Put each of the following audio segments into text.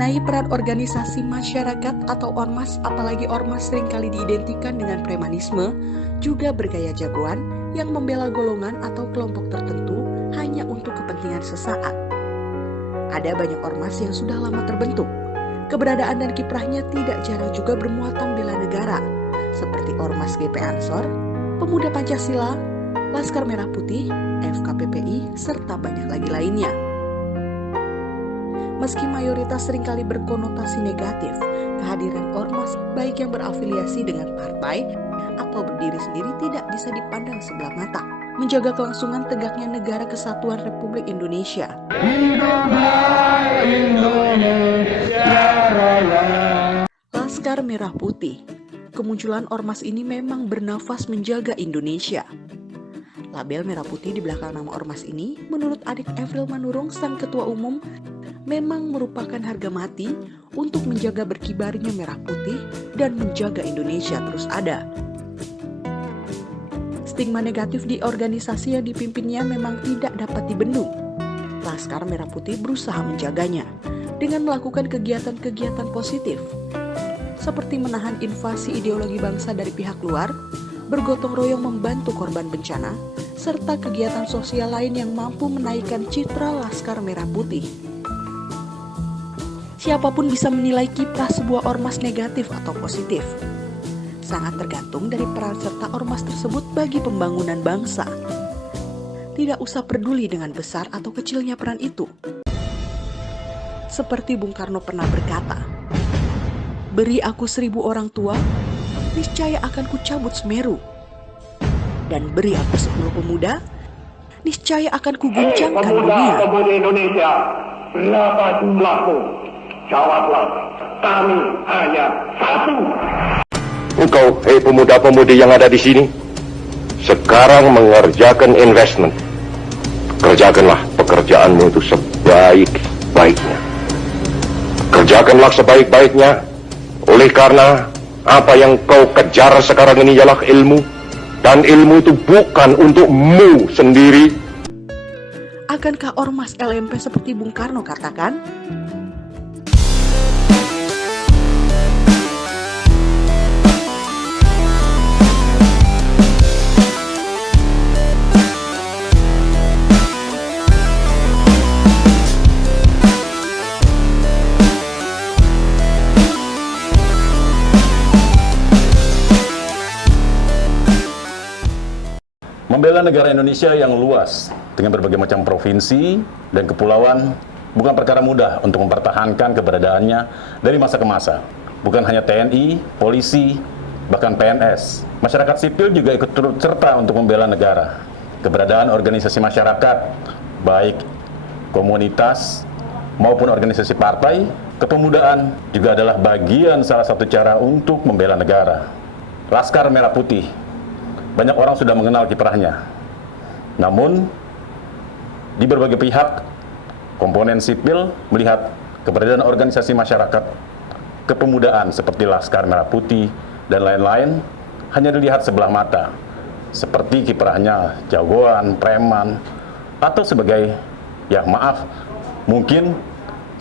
Mengenai peran organisasi masyarakat atau ormas, apalagi ormas seringkali diidentikan dengan premanisme, juga bergaya jagoan yang membela golongan atau kelompok tertentu hanya untuk kepentingan sesaat. Ada banyak ormas yang sudah lama terbentuk. Keberadaan dan kiprahnya tidak jarang juga bermuatan bela negara, seperti Ormas GP Ansor, Pemuda Pancasila, Laskar Merah Putih, FKPPI, serta banyak lagi lainnya. Meski mayoritas seringkali berkonotasi negatif, kehadiran ormas baik yang berafiliasi dengan partai atau berdiri sendiri tidak bisa dipandang sebelah mata. Menjaga kelangsungan tegaknya negara kesatuan Republik Indonesia. Hiduplah Indonesia Raya. Laskar Merah Putih. Kemunculan ormas ini memang bernafas menjaga Indonesia. Label merah putih di belakang nama ormas ini, menurut adik Evril Manurung, sang ketua umum, memang merupakan harga mati untuk menjaga berkibarnya merah putih dan menjaga Indonesia terus ada. Stigma negatif di organisasi yang dipimpinnya memang tidak dapat dibendung. Laskar Merah Putih berusaha menjaganya dengan melakukan kegiatan-kegiatan positif, seperti menahan invasi ideologi bangsa dari pihak luar, bergotong royong membantu korban bencana, serta kegiatan sosial lain yang mampu menaikkan citra Laskar Merah Putih. Siapapun bisa menilai kiprah sebuah ormas negatif atau positif. Sangat tergantung dari peran serta ormas tersebut bagi pembangunan bangsa. Tidak usah peduli dengan besar atau kecilnya peran itu. Seperti Bung Karno pernah berkata, "Beri aku 1000 orang tua, niscaya akan kucabut Semeru. Dan beri aku 10 pemuda, niscaya akan kuguncangkan dunia." Pemuda Indonesia, berapa jumlahmu? Jawablah, kami hanya satu. Engkau, pemuda-pemudi yang ada di sini, sekarang mengerjakan investment. Kerjakanlah pekerjaanmu itu sebaik-baiknya. Kerjakanlah sebaik-baiknya, oleh karena apa yang kau kejar sekarang ini ialah ilmu. Dan ilmu itu bukan untukmu sendiri. Akankah ormas LMP seperti Bung Karno katakan? Membela negara Indonesia yang luas dengan berbagai macam provinsi dan kepulauan bukan perkara mudah untuk mempertahankan keberadaannya dari masa ke masa. Bukan hanya TNI, polisi, bahkan PNS. Masyarakat sipil juga ikut turut serta untuk membela negara. Keberadaan organisasi masyarakat, baik komunitas maupun organisasi partai, kepemudaan juga adalah bagian salah satu cara untuk membela negara. Laskar Merah Putih, banyak orang sudah mengenal kiprahnya. Namun, di berbagai pihak, komponen sipil melihat keberadaan organisasi masyarakat, kepemudaan seperti Laskar Merah Putih dan lain-lain hanya dilihat sebelah mata, seperti kiprahnya jagoan, preman, atau sebagai, ya maaf, mungkin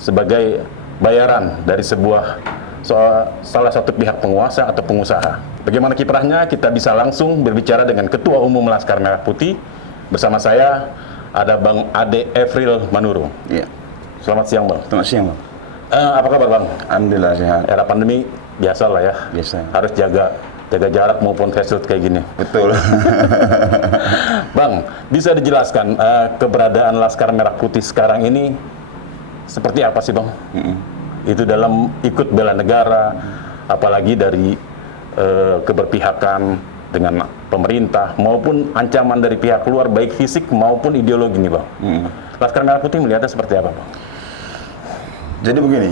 sebagai bayaran dari salah satu pihak penguasa atau pengusaha. Bagaimana kiprahnya? Kita bisa langsung berbicara dengan Ketua Umum Laskar Merah Putih. Bersama saya ada Bang Ade Evril Manurung. Iya. Selamat siang, Bang. Selamat siang, Bang. Apa kabar, Bang? Alhamdulillah sehat. Era pandemi biasa lah ya. Biasa. Harus jaga jarak maupun face shield kayak gini. Betul. Bang, bisa dijelaskan keberadaan Laskar Merah Putih sekarang ini seperti apa sih, Bang? Itu dalam ikut bela negara, apalagi dari keberpihakan dengan pemerintah maupun ancaman dari pihak luar baik fisik maupun ideologi nih, Bang. Laskar Merah Putih melihatnya seperti apa, Bang? Jadi begini,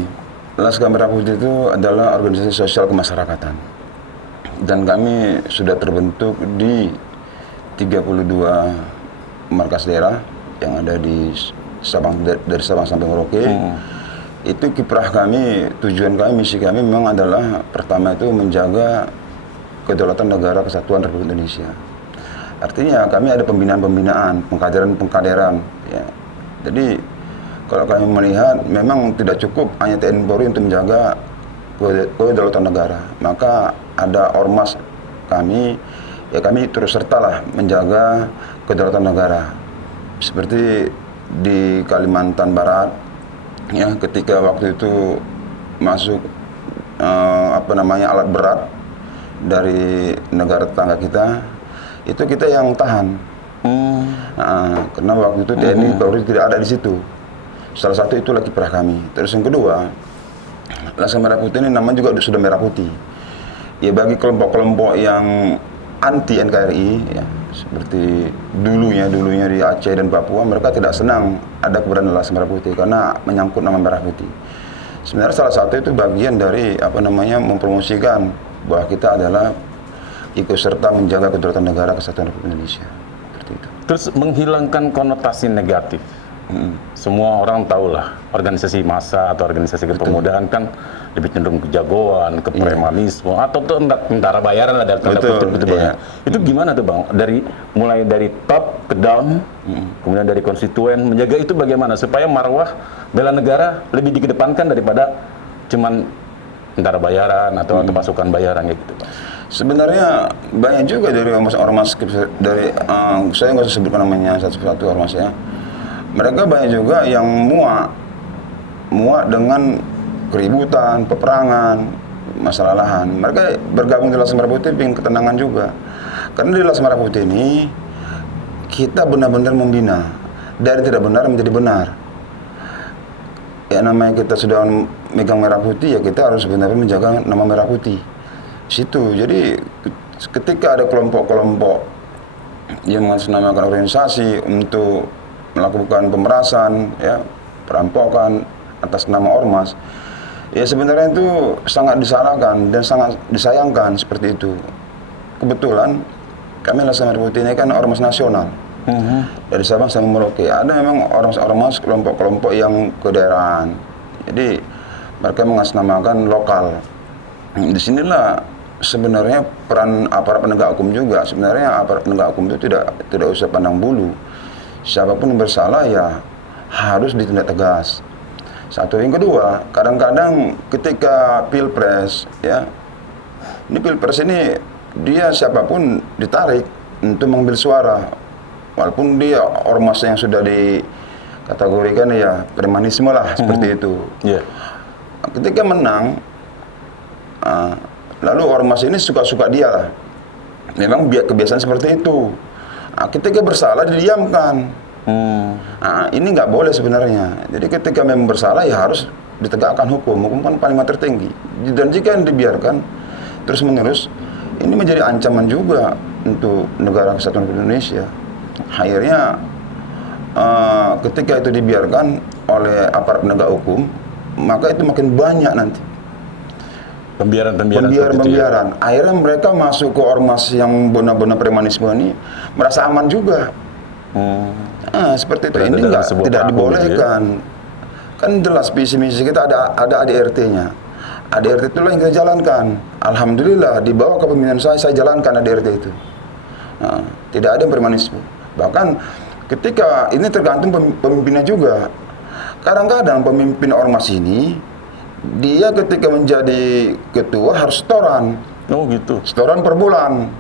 Laskar Merah Putih itu adalah organisasi sosial kemasyarakatan. Dan kami sudah terbentuk di 32 markas daerah yang ada di Sabang, dari Sabang sampai Merauke. Itu kiprah kami, tujuan kami, misi kami memang adalah pertama itu menjaga kedaulatan negara kesatuan Republik Indonesia. Artinya kami ada pembinaan-pembinaan, pengkaderan-pengkaderan. Ya. Jadi Kalau kami melihat memang tidak cukup hanya TNI Polri untuk menjaga kedaulatan negara, maka ada ormas kami, ya kami turut sertalah menjaga kedaulatan negara. Seperti di Kalimantan Barat, ya ketika waktu itu masuk alat berat dari negara tetangga kita, itu kita yang tahan. Karena waktu itu TNI Polri tidak ada di situ. Salah satu itulah kiprah kami. Terus yang kedua, Laskar Merah Putih ini namanya juga sudah merah putih. Ya bagi kelompok-kelompok yang anti NKRI, ya, seperti dulunya di Aceh dan Papua, mereka tidak senang ada keberadaan Laskar Merah Putih karena menyangkut nama merah putih. Sebenarnya salah satu itu bagian dari mempromosikan bahwa kita adalah ikut serta menjaga kedaulatan negara, kesatuan Republik Indonesia. Seperti itu. Terus menghilangkan konotasi negatif. Semua orang tahulah organisasi massa atau organisasi kepemudaan kan lebih cenderung kejagoan, kepremanisme atau tentara bayaran lah dari tanda kutip gitu Bang. Itu gimana tuh Bang? Mulai dari top ke down, kemudian dari konstituen menjaga itu bagaimana supaya marwah bela negara lebih dikedepankan daripada cuman tentara bayaran atau pasukan bayaran gitu Bang. Sebenarnya banyak juga dari ormas dari saya nggak usah sebutkan namanya satu-satu ormasnya. Mereka banyak juga yang muak dengan keributan, peperangan, masalah lahan. Mereka bergabung di Laskar Merah Putih ingin ketenangan juga. Karena di Laskar Merah Putih ini kita benar-benar membina dari tidak benar menjadi benar. Ya namanya kita sudah megang merah putih, ya kita harus benar-benar menjaga nama merah putih. Situ. Jadi ketika ada kelompok-kelompok yang mengatasnamakan organisasi untuk melakukan pemerasan, ya, perampokan atas nama ormas, ya sebenarnya itu sangat disalahkan dan sangat disayangkan seperti itu. Kebetulan kami Laskar Merah Putih ini kan ormas nasional, dari Sabang sampai Merauke. Ada memang ormas kelompok-kelompok yang kedaerahan, jadi mereka mengatasnamakan lokal. Di sinilah sebenarnya peran aparat penegak hukum juga. Sebenarnya aparat penegak hukum itu tidak usah pandang bulu. Siapapun yang bersalah ya harus ditindak tegas. Satu. Yang kedua, kadang-kadang ketika pilpres, ya, ini pilpres ini dia siapapun ditarik untuk mengambil suara, walaupun dia ormas yang sudah dikategorikan ya premanisme lah seperti itu. Ketika menang, lalu ormas ini suka-suka dia lah. Memang kebiasaan seperti itu. Ketika bersalah didiamkan. Ini nggak boleh sebenarnya. Jadi ketika memang bersalah ya harus ditegakkan hukum. Hukum kan paling tertinggi. Dan jika yang dibiarkan terus-menerus, ini menjadi ancaman juga untuk negara kesatuan Indonesia. Akhirnya ketika itu dibiarkan oleh aparat penegak hukum, maka itu makin banyak nanti. Pembiaran. Akhirnya mereka masuk ke ormas yang benar-benar premanisme ini merasa aman juga. Seperti itu. Ini tidak dibolehkan. Kan jelas visi misi kita ada ADRT-nya. ADRT itulah yang kita jalankan. Alhamdulillah di bawah kepemimpinan saya jalankan ADRT itu. Tidak ada premanisme. Bahkan ketika ini tergantung pemimpinnya juga. Kadang-kadang pemimpin ormas ini dia ketika menjadi ketua harus setoran. Oh gitu. Setoran per bulan.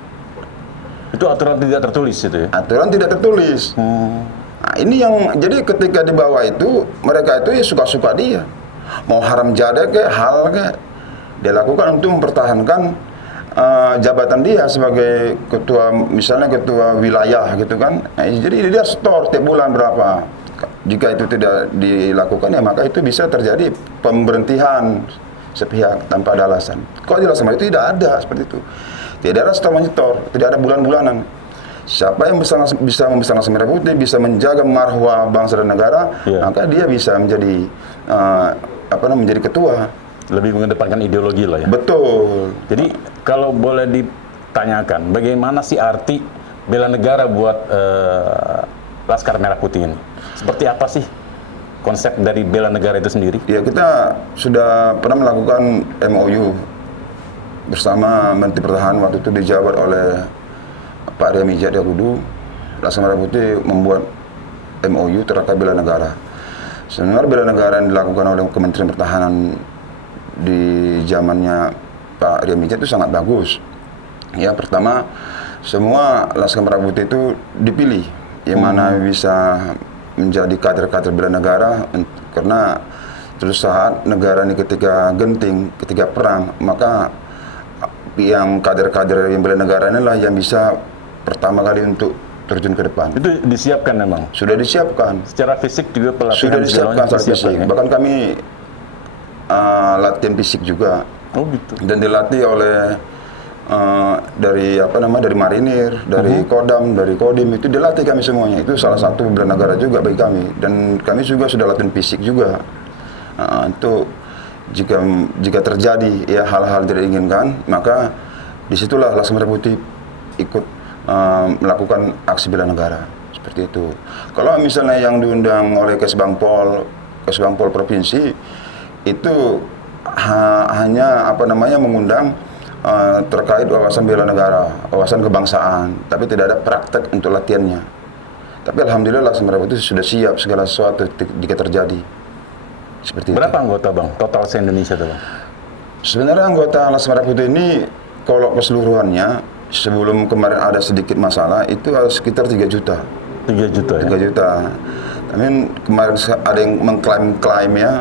Itu aturan tidak tertulis itu ya? Aturan tidak tertulis. Nah, ini yang jadi ketika di bawah itu mereka itu ya suka-suka dia. Mau haram jadah ke hal ke dia lakukan untuk mempertahankan jabatan dia sebagai ketua, misalnya ketua wilayah gitu kan. Nah, jadi dia store tiap bulan berapa. Jika itu tidak dilakukan ya maka itu bisa terjadi pemberhentian sepihak tanpa ada alasan. Kalau di Laskar itu tidak ada seperti itu. Tidak ada setor-menyetor, tidak ada bulan-bulanan. Siapa yang bisa membesarkan Laskar Merah Putih, bisa menjaga marwah bangsa dan negara, maka dia bisa menjadi menjadi ketua. Lebih mengedepankan ideologi lah ya. Betul. Jadi kalau boleh ditanyakan, bagaimana sih arti bela negara buat Laskar Merah Putih ini? Seperti apa sih konsep dari bela negara itu sendiri? Ya, kita sudah pernah melakukan MOU bersama Menteri Pertahanan waktu itu dijabat oleh Pak Ria Mijat Yakudu. Laskar Merah Putih membuat MOU terkait bela negara. Sebenarnya bela negara yang dilakukan oleh Kementerian Pertahanan di zamannya Pak Riamizat itu sangat bagus. Ya, pertama semua Laskar Merah Putih itu dipilih yang mana bisa menjadi kader-kader bela negara, karena terus saat negara ini ketika genting, ketika perang, maka yang kader-kader yang bela negara inilah yang bisa pertama kali untuk terjun ke depan. Itu disiapkan memang? Sudah disiapkan. Secara fisik juga pelatihan? Sudah disiapkan secara fisik. Ya? Bahkan kami latihan fisik juga. Oh gitu. Dan dilatih oleh dari dari marinir, dari Kodam, dari Kodim, itu dilatih kami semuanya. Itu salah satu bela negara juga bagi kami. Dan kami juga sudah latihan fisik juga. Untuk jika terjadi ya hal-hal tidak diinginkan, maka disitulah Laskar Merah Putih ikut melakukan aksi bela negara seperti itu. Kalau misalnya yang diundang oleh Kesbangpol provinsi itu hanya mengundang terkait wawasan bela negara, wawasan kebangsaan, tapi tidak ada praktek untuk latihannya. Tapi alhamdulillah Laskar Merah Putih sudah siap segala sesuatu jika terjadi. Seperti berapa itu. Anggota Bang? Total se-Indonesia tuh Bang? Sebenarnya anggota Laskar Merah Putih ini kalau keseluruhannya sebelum kemarin ada sedikit masalah itu sekitar 3 juta. 3 juta ya? 3 juta. Tapi kemarin ada yang mengklaim ya,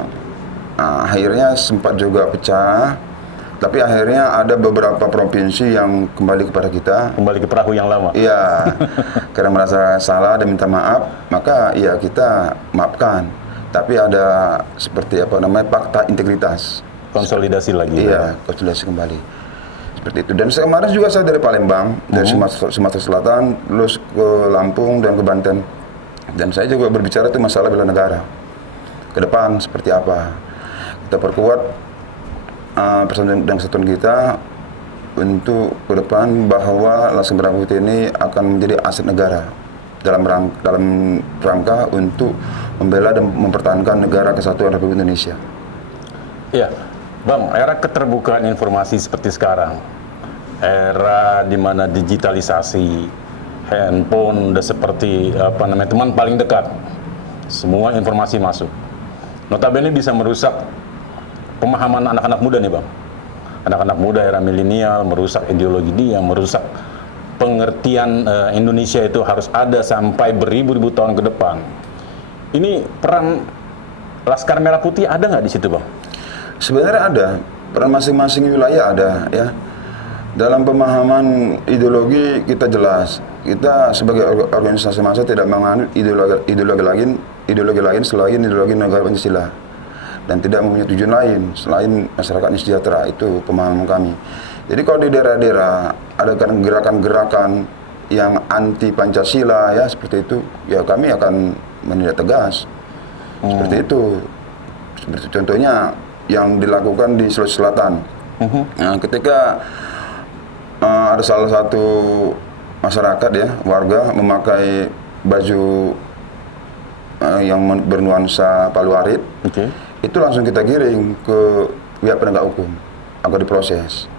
akhirnya sempat juga pecah. Tapi akhirnya ada beberapa provinsi yang kembali kepada kita. Kembali ke perahu yang lama? Iya, karena merasa salah dan minta maaf, maka ya kita maafkan. Tapi ada seperti fakta integritas. Konsolidasi lagi? Iya, konsolidasi kembali. Seperti itu. Dan kemarin juga saya dari Palembang, dari Sumatera Selatan, terus ke Lampung dan ke Banten. Dan saya juga berbicara itu masalah bela negara. Ke depan seperti apa. Kita perkuat persatuan dan kesatuan kita untuk ke depan bahwa Laskar Merah Putih ini akan menjadi aset negara dalam rangka untuk membela dan mempertahankan negara kesatuan Republik Indonesia. Iya, Bang, era keterbukaan informasi seperti sekarang, era di mana digitalisasi, handphone udah seperti teman paling dekat, semua informasi masuk. Notabene bisa merusak pemahaman anak-anak muda nih Bang. Anak-anak muda era milenial, merusak ideologi dia, merusak pengertian Indonesia itu harus ada sampai beribu-ribu tahun ke depan. Ini peran Laskar Merah Putih ada nggak di situ Bang? Sebenarnya ada, peran masing-masing wilayah ada ya. Dalam pemahaman ideologi kita jelas, kita sebagai organisasi massa tidak menganut ideologi lain selain ideologi negara Pancasila, dan tidak mempunyai tujuan lain selain masyarakat yang sejahtera. Itu pemahaman kami. Jadi kalau di daerah-daerah ada gerakan-gerakan yang anti Pancasila ya seperti itu, ya kami akan menindak tegas. Seperti itu. Seperti contohnya yang dilakukan di Sulawesi Selatan. Nah, ketika ada salah satu masyarakat ya, warga memakai baju yang bernuansa Palu Arit, itu langsung kita giring ke pihak penegak hukum agar diproses.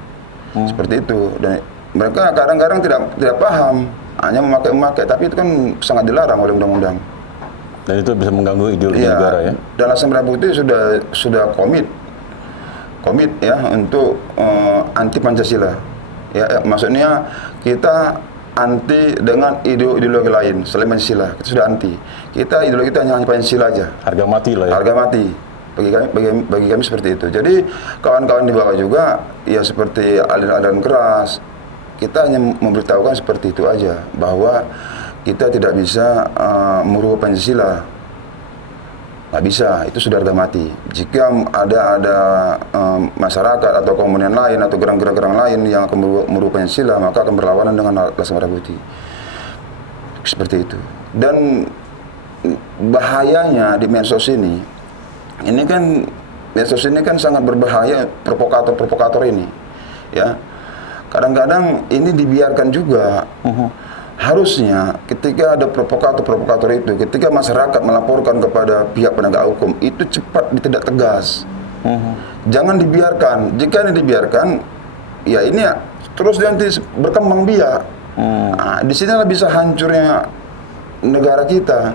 Seperti itu. Dan mereka kadang-kadang tidak paham, hanya memakai, tapi itu kan sangat dilarang oleh undang-undang. Dan itu bisa mengganggu ideologi negara ya. Dan Laskar Merah Putih sudah komit ya untuk anti Pancasila. Ya, maksudnya kita anti dengan ideologi lain selain Pancasila. Kita sudah anti. Kita ideologi kita hanya Pancasila aja. Harga mati lah ya. Harga mati. Bagi kami seperti itu. Jadi kawan-kawan di bawah juga ya seperti aliran-aliran keras. Kita hanya memberitahukan seperti itu aja, bahwa kita tidak bisa merubah Pancasila. Nggak bisa, itu sudah harga mati. Jika ada masyarakat atau komunitas lain atau gerak-gerak lain yang akan merubah Pancasila, maka akan berlawanan dengan Laskar Merah Putih. Seperti itu. Dan bahayanya di medsos ini kan sangat berbahaya, provokator ini. Ya. Kadang-kadang ini dibiarkan juga. Harusnya ketika ada provokator itu, ketika masyarakat melaporkan kepada pihak penegak hukum, itu cepat ditindak tegas. Jangan dibiarkan. Jika ini dibiarkan, ya ini terus nanti berkembang biak. Di sinilah bisa hancurnya negara kita.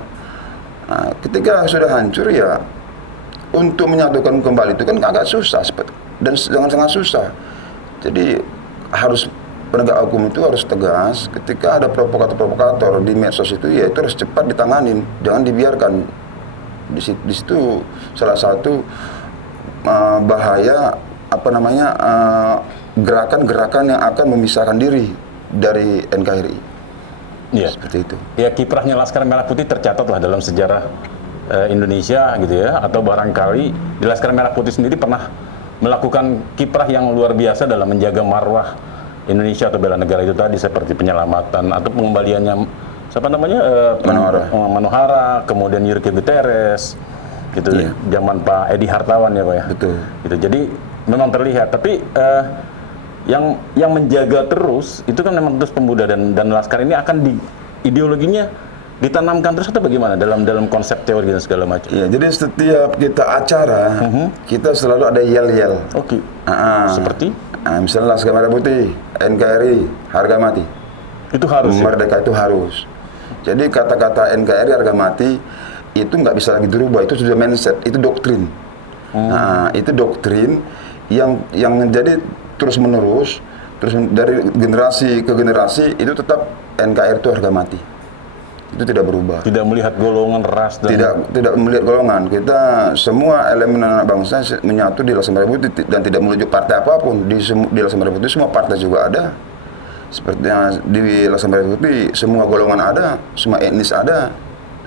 Nah, ketika sudah hancur ya untuk menyatukan kembali itu kan agak susah dan sangat susah. Jadi harus penegak hukum itu harus tegas. Ketika ada provokator-provokator di medsos itu ya itu harus cepat ditanganin, jangan dibiarkan. Di situ salah satu bahaya gerakan-gerakan yang akan memisahkan diri dari NKRI. Iya. Seperti itu. Ya, kiprahnya Laskar Merah Putih tercatatlah dalam sejarah Indonesia gitu ya, atau barangkali di Laskar Merah Putih sendiri pernah melakukan kiprah yang luar biasa dalam menjaga marwah Indonesia atau bela negara itu tadi, seperti penyelamatan atau pengembaliannya Manohara, kemudian Yurki Guterres gitu, zaman Pak Edi Hartawan ya Pak ya. Betul. Gitu. Jadi memang terlihat, tapi yang menjaga terus itu kan memang terus pemuda dan Laskar ini akan ideologinya ditanamkan terus atau bagaimana dalam konsep teori dan segala macam? Iya, jadi setiap kita acara kita selalu ada yel-yel. Oke. Seperti? Misalnya Laskar Merah Putih, NKRI, harga mati. Itu harus. Merdeka itu harus. Jadi kata-kata NKRI harga mati itu nggak bisa lagi dirubah, itu sudah mindset, itu doktrin. Nah, itu doktrin yang menjadi terus menerus dari generasi ke generasi itu tetap NKRI itu harga mati. Itu tidak berubah. Tidak melihat golongan, ras dan tidak melihat golongan. Kita semua elemen anak bangsa menyatu di Laskar Merah Putih dan tidak menuju partai apapun. Di Laskar Merah Putih semua partai juga ada. Sepertinya di Laskar Merah Putih semua golongan ada, semua etnis ada,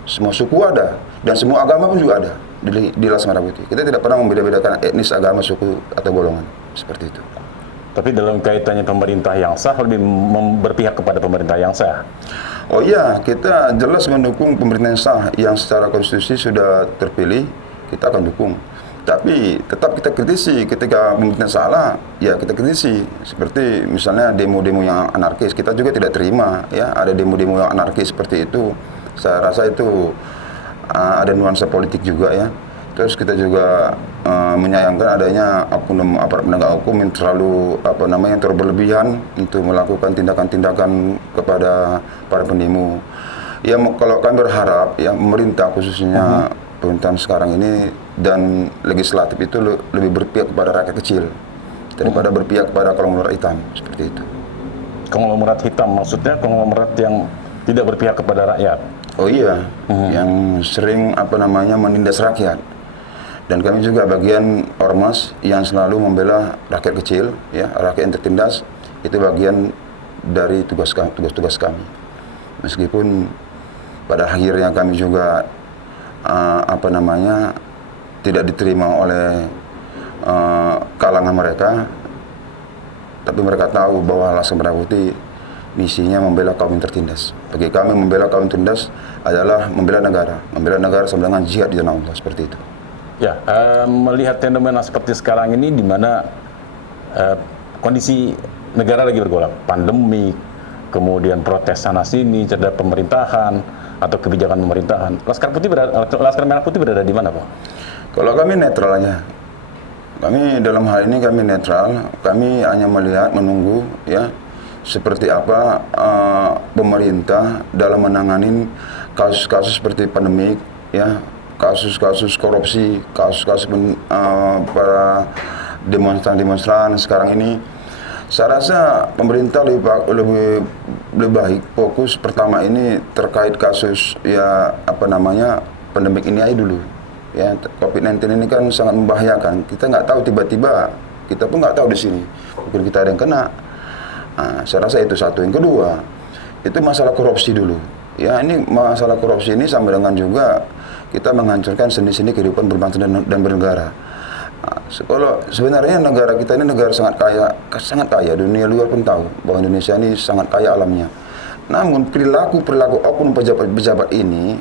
semua suku ada, dan semua agama pun juga ada di Laskar Merah Putih. Kita tidak pernah membeda-bedakan etnis, agama, suku atau golongan seperti itu. Tapi dalam kaitannya pemerintah yang sah lebih berpihak kepada pemerintah yang sah. Oh iya, kita jelas mendukung pemerintah yang sah yang secara konstitusi sudah terpilih, kita akan dukung. Tapi tetap kita kritisi ketika pemerintah salah, ya kita kritisi. Seperti misalnya demo-demo yang anarkis, kita juga tidak terima ya, ada demo-demo yang anarkis seperti itu. Saya rasa itu ada nuansa politik juga ya. Terus kita juga menyayangkan adanya oknum aparat penegak hukum yang terlalu terlalu berlebihan untuk melakukan tindakan-tindakan kepada para pendemo. Ya kalau kami berharap ya pemerintah khususnya pemerintahan sekarang ini dan legislatif itu lebih berpihak kepada rakyat kecil daripada berpihak kepada konglomerat hitam seperti itu. Konglomerat hitam maksudnya konglomerat yang tidak berpihak kepada rakyat. Oh iya, yang sering menindas rakyat. Dan kami juga bagian ormas yang selalu membela rakyat kecil, ya, rakyat yang tertindas, itu bagian dari tugas-tugas kami. Meskipun pada akhirnya kami juga tidak diterima oleh kalangan mereka, tapi mereka tahu bahwa Laskar Merah Putih misinya membela kaum yang tertindas. Bagi kami membela kaum yang tertindas adalah membela negara sama dengan jihad di jalan Allah, seperti itu. Ya, melihat fenomena seperti sekarang ini di mana kondisi negara lagi bergolak, pandemi, kemudian protes sana sini terhadap pemerintahan atau kebijakan pemerintahan. Laskar Merah Putih berada di mana, Pak? Kalau kami netral aja. Kami dalam hal ini kami netral. Kami hanya melihat, menunggu, ya, seperti apa pemerintah dalam menangani kasus-kasus seperti pandemik, ya. Kasus-kasus korupsi, kasus-kasus para demonstran sekarang ini, saya rasa pemerintah lebih baik fokus pertama ini terkait kasus pandemik ini aja dulu. Ya, COVID-19 ini kan sangat membahayakan. Kita nggak tahu tiba-tiba, kita pun nggak tahu di sini. Mungkin kita ada yang kena. Nah, saya rasa itu satu. Yang kedua, itu masalah korupsi dulu. Ya, ini masalah korupsi ini sama dengan juga kita menghancurkan sendi-sendi kehidupan berbangsa dan bernegara. Nah, sebenarnya negara kita ini negara sangat kaya. Dunia luar pun tahu bahwa Indonesia ini sangat kaya alamnya. Namun perilaku oknum pejabat ini,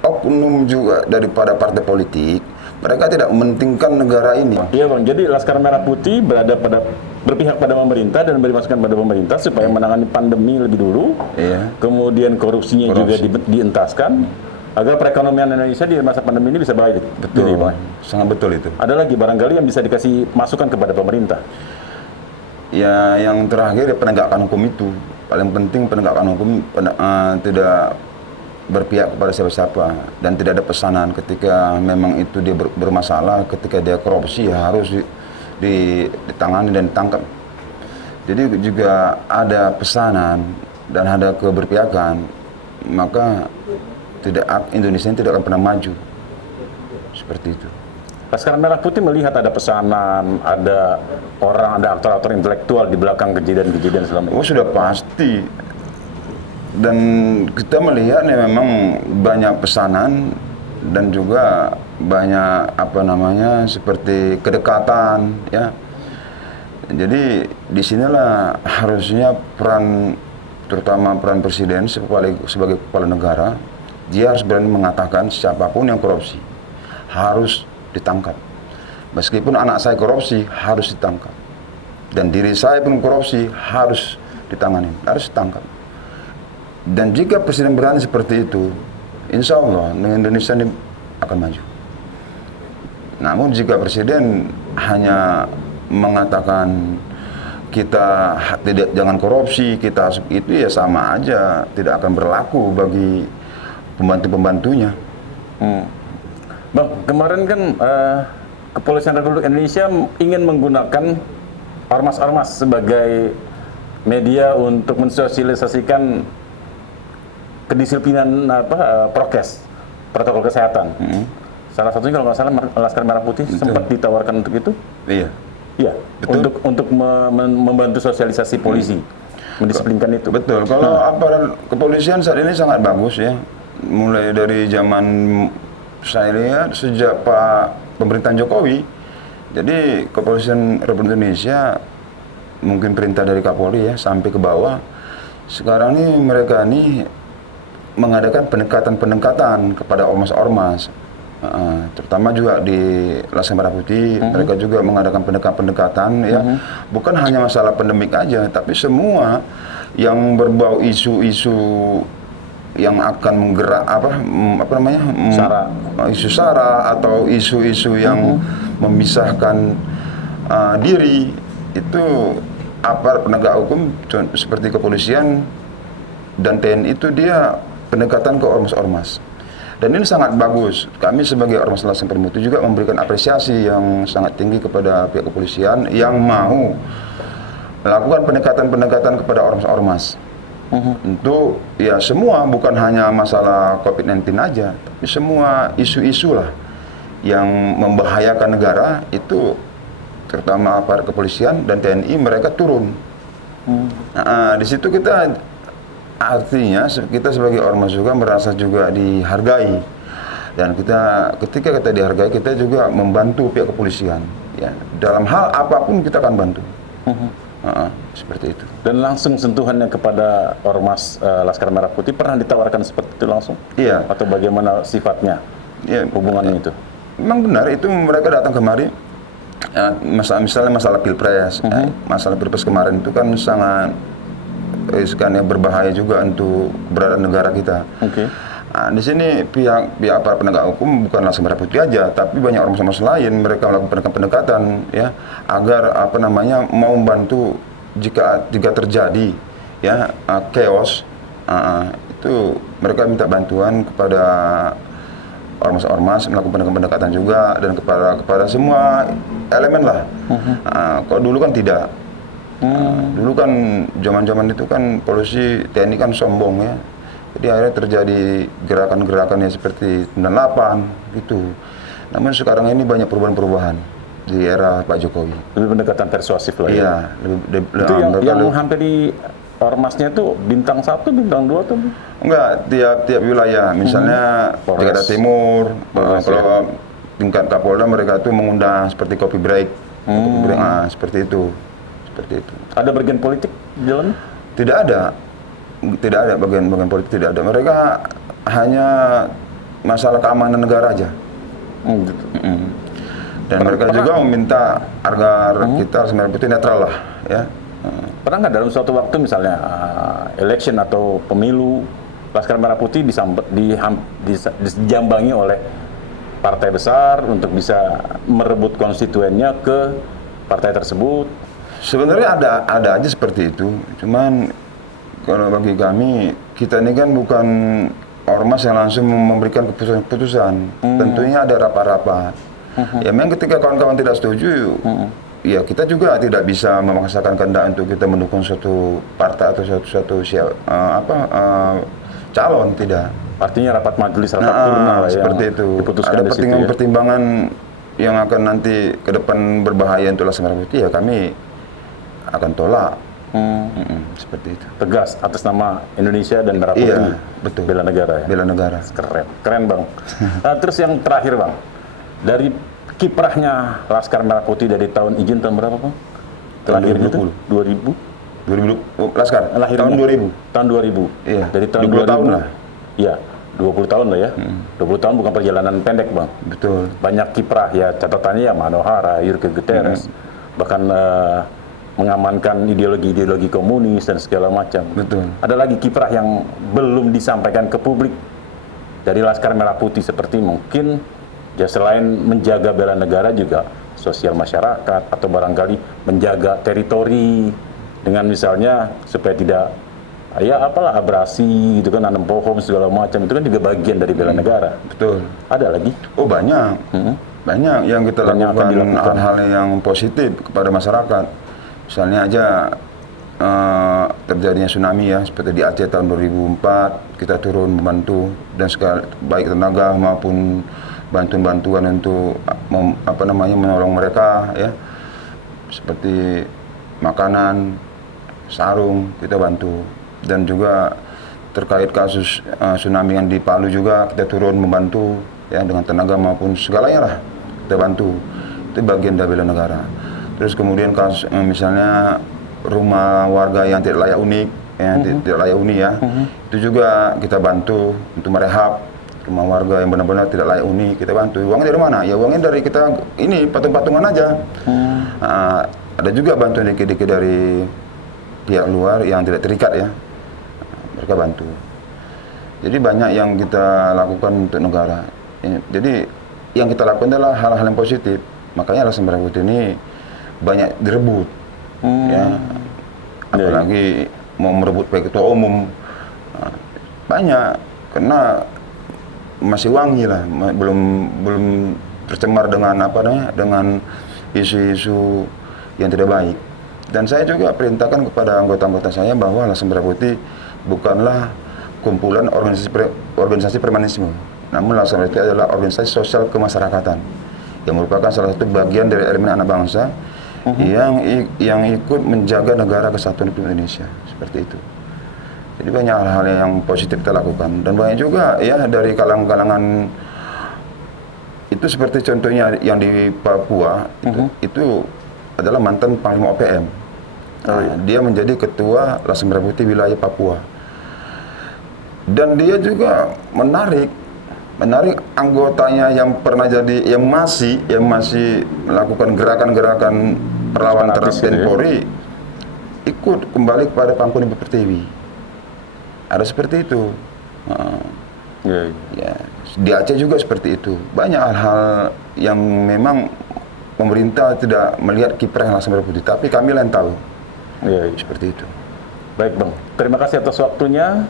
oknum juga daripada partai politik, mereka tidak mementingkan negara ini. Iya Bang, jadi Laskar Merah Putih berpihak pada pemerintah dan beri masukan pada pemerintah supaya menangani pandemi lebih dulu, kemudian korupsinya juga dientaskan, agar perekonomian Indonesia di masa pandemi ini bisa baik. Betul, jadi, Bang. Sangat betul itu. Ada lagi barangkali yang bisa dikasih masukan kepada pemerintah? Ya, yang terakhir ya penegakan hukum itu. Paling penting penegakan hukum tidak berpihak kepada siapa-siapa dan tidak ada pesanan ketika memang itu dia bermasalah, ketika dia korupsi ya harus ditangani dan ditangkap. Jadi juga ada pesanan dan ada keberpihakan, maka Indonesia ini tidak akan pernah maju seperti itu. Laskar Merah Putih melihat ada pesanan, ada orang, ada aktor-aktor intelektual di belakang kejadian-kejadian selama ini. Oh sudah pasti. Dan kita melihatnya memang banyak pesanan dan juga banyak seperti kedekatan ya. Jadi disinilah harusnya terutama peran presiden sebagai kepala negara, dia harus berani mengatakan siapapun yang korupsi harus ditangkap. Meskipun anak saya korupsi harus ditangkap, dan diri saya pun korupsi harus ditangani, harus ditangkap. Dan jika presiden berani seperti itu, insya Allah Indonesia ini akan maju. Namun jika presiden hanya mengatakan kita jangan korupsi, kita itu ya sama aja, tidak akan berlaku bagi pembantu-pembantunya. Bang, kemarin kan Kepolisian Republik Indonesia ingin menggunakan ormas-ormas sebagai media untuk mensosialisasikan kedisiplinan prokes, protokol kesehatan. Salah satunya kalau nggak salah Laskar Merah Putih sempat ditawarkan untuk itu. Iya. Iya, untuk membantu sosialisasi polisi, mendisiplinkan itu. Betul. Kalau aparat kepolisian saat ini sangat bagus ya. Mulai dari zaman saya lihat sejak pemerintahan Jokowi, jadi Kepolisian Republik Indonesia mungkin perintah dari Kapolri ya sampai ke bawah. Sekarang ini mereka ini mengadakan pendekatan-pendekatan kepada ormas-ormas, terutama juga di Laskar Merah Putih. Mereka juga mengadakan pendekatan-pendekatan ya, bukan hanya masalah pandemik aja, tapi semua yang berbau isu-isu yang akan menggerak isu sara atau isu-isu yang memisahkan diri, itu aparat penegak hukum seperti kepolisian dan TNI itu dia pendekatan ke ormas-ormas. Dan ini sangat bagus. Kami sebagai Ormas Laskar Merah Putih juga memberikan apresiasi yang sangat tinggi kepada pihak kepolisian yang mau melakukan pendekatan-pendekatan kepada ormas-ormas. Untuk ya semua, bukan hanya masalah COVID-19 aja, tapi semua isu-isu lah yang membahayakan negara itu, terutama aparat kepolisian dan TNI mereka turun. Di situ kita artinya kita sebagai ormas juga merasa juga dihargai, dan ketika kita dihargai kita juga membantu pihak kepolisian ya, dalam hal apapun kita akan bantu. Seperti itu. Dan langsung sentuhannya kepada ormas Laskar Merah Putih pernah ditawarkan seperti itu langsung? Iya. Atau bagaimana sifatnya? Iya, hubungannya itu? Memang benar, itu mereka datang kemari. Misalnya masalah pilpres, masalah pilpres kemarin itu kan sangat berbahaya juga untuk keberadaan negara kita. Di sini pihak para penegak hukum bukan Laskar Merah Putih aja, tapi banyak ormas-ormas lain mereka melakukan pendekatan ya, agar mau membantu jika terjadi ya chaos, itu mereka minta bantuan kepada ormas-ormas melakukan pendekatan juga, dan kepada semua elemen lah. Kalau dulu kan tidak. Dulu kan zaman-zaman itu kan polisi TNI kan sombong ya. Jadi akhirnya terjadi gerakan-gerakan yang seperti 98 gitu. Namun sekarang ini banyak perubahan-perubahan di era Pak Jokowi. Lebih pendekatan persuasif lah ya. Iya, itu yang hampir di ormasnya itu bintang 1, bintang 2 tuh? Enggak, tiap wilayah. Misalnya Jakarta Timur, kalau tingkat Kapolda mereka tuh mengundang seperti coffee break. Seperti itu. Ada bagian politik di dalamnya? Tidak ada bagian politik, tidak ada. Mereka hanya masalah keamanan negara aja. Dan mereka juga meminta agar kita Laskar Merah Putih netral lah ya. Pernah nggak dalam suatu waktu misalnya election atau pemilu, Laskar Merah Putih dijambangi oleh partai besar untuk bisa merebut konstituennya ke partai tersebut? Sebenarnya ada aja seperti itu. Cuman kalau bagi kami, kita ini kan bukan ormas yang langsung memberikan keputusan-keputusan. Tentunya ada rapat-rapat. Ya memang ketika kawan-kawan tidak setuju, ya kita juga tidak bisa memaksakan kehendak untuk kita mendukung suatu partai atau suatu calon, tidak. Artinya rapat majelis, rapat purna lah seperti yang itu. diputuskan Ada di situ, pertimbangan-pertimbangan yang akan nanti ke depan berbahaya untuk Laskar Merah Putih, ya kami akan tolak. Seperti itu. Tegas atas nama Indonesia dan Merah Putih. Iya, betul. Bela negara ya. Bela negara. Keren Bang. Terus yang terakhir Bang, dari kiprahnya Laskar Merah Putih dari tahun izin tahun berapa Bang? Terakhirnya itu 2000? Laskar Lahirnya tahun 2000. Tahun 2000. Iya. Dari tahun 20 2000 tahun lah. Iya, 20 tahun lah ya. 20 tahun bukan perjalanan pendek Bang. Betul. Banyak kiprah ya, catatannya ya Manohara, Yurke Guterres, bahkan mengamankan ideologi-ideologi komunis dan segala macam. Betul. Ada lagi kiprah yang belum disampaikan ke publik dari Laskar Merah Putih, seperti mungkin ya selain menjaga bela negara juga sosial masyarakat atau barangkali menjaga teritori dengan misalnya supaya tidak abrasi gitu kan, nanam pohon segala macam, itu kan juga bagian dari bela negara. Betul. Ada lagi? Oh banyak. Banyak yang kita lakukan hal-hal yang positif kepada masyarakat. Misalnya aja terjadinya tsunami ya, seperti di Aceh tahun 2004, kita turun membantu dan baik tenaga maupun bantuan-bantuan untuk menolong mereka ya, seperti makanan, sarung kita bantu. Dan juga terkait kasus tsunami yang di Palu juga kita turun membantu ya, dengan tenaga maupun segalanya lah kita bantu. Itu bagian dari bela negara. Terus kemudian kasus misalnya rumah warga yang tidak layak huni, tidak layak huni ya, itu juga kita bantu untuk merehab rumah warga yang benar-benar tidak layak huni, kita bantu. Uangnya dari mana? Ya uangnya dari kita ini patung-patungan aja. Ada juga bantuan dikit-dikit dari pihak luar yang tidak terikat ya, mereka bantu. Jadi banyak yang kita lakukan untuk negara. Jadi yang kita lakukan adalah hal-hal yang positif. Makanya Laskar Merah Putih ini banyak direbut, ya, apalagi mau merebut ketua umum, banyak, karena masih wangi lah, belum tercemar dengan dengan isu-isu yang tidak baik. Dan saya juga perintahkan kepada anggota-anggota saya bahwa Laskar Merah Putih bukanlah kumpulan organisasi premanisme, namun Laskar Merah Putih adalah organisasi sosial kemasyarakatan yang merupakan salah satu bagian dari elemen anak bangsa yang ikut menjaga negara kesatuan Republik Indonesia, seperti itu. Jadi banyak hal-hal yang positif kita lakukan, dan banyak juga ya dari kalangan-kalangan itu, seperti contohnya yang di Papua itu adalah mantan Panglima OPM. Dia menjadi ketua Laskar Merah Putih wilayah Papua, dan dia juga menarik anggotanya yang pernah jadi, yang masih melakukan gerakan-gerakan perlawanan terhadap TNI Polri, ikut kembali kepada pangkuan Ibu Pertiwi. Ada seperti itu. Ya, di Aceh juga seperti itu. Banyak hal-hal yang memang pemerintah tidak melihat kiprah Laskar Merah Putih, tapi kami yang tahu. Seperti itu. Baik Bang, terima kasih atas waktunya.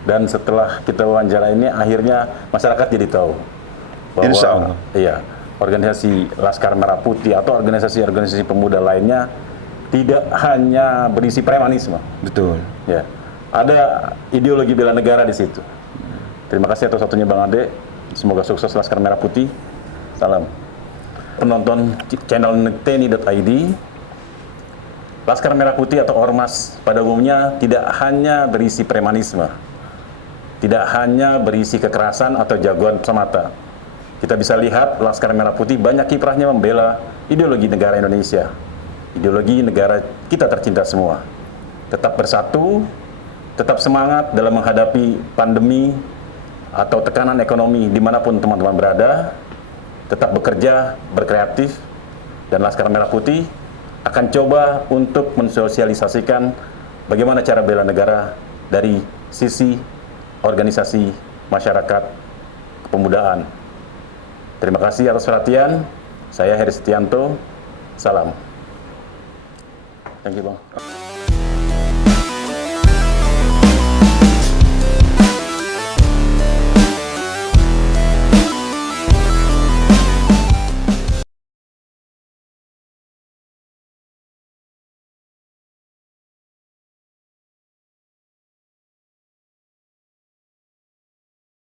Dan setelah kita wawancara ini, akhirnya masyarakat jadi tahu bahwa Insya Allah. Iya, organisasi Laskar Merah Putih atau organisasi-organisasi pemuda lainnya tidak hanya berisi premanisme. Betul. Ya, ada ideologi bela negara di situ. Terima kasih atas waktunya Bang Ade. Semoga sukses Laskar Merah Putih. Salam. Penonton channel tni.id, Laskar Merah Putih atau Ormas pada umumnya tidak hanya berisi premanisme, tidak hanya berisi kekerasan atau jagoan semata. Kita bisa lihat Laskar Merah Putih banyak kiprahnya membela ideologi negara Indonesia, ideologi negara kita tercinta semua. Tetap bersatu, tetap semangat dalam menghadapi pandemi atau tekanan ekonomi dimanapun teman-teman berada. Tetap bekerja, berkreatif, dan Laskar Merah Putih akan coba untuk mensosialisasikan bagaimana cara bela negara dari sisi organisasi masyarakat kepemudaan. Terima kasih atas perhatian. Saya Heri Setianto. Salam. Thank you, Bang.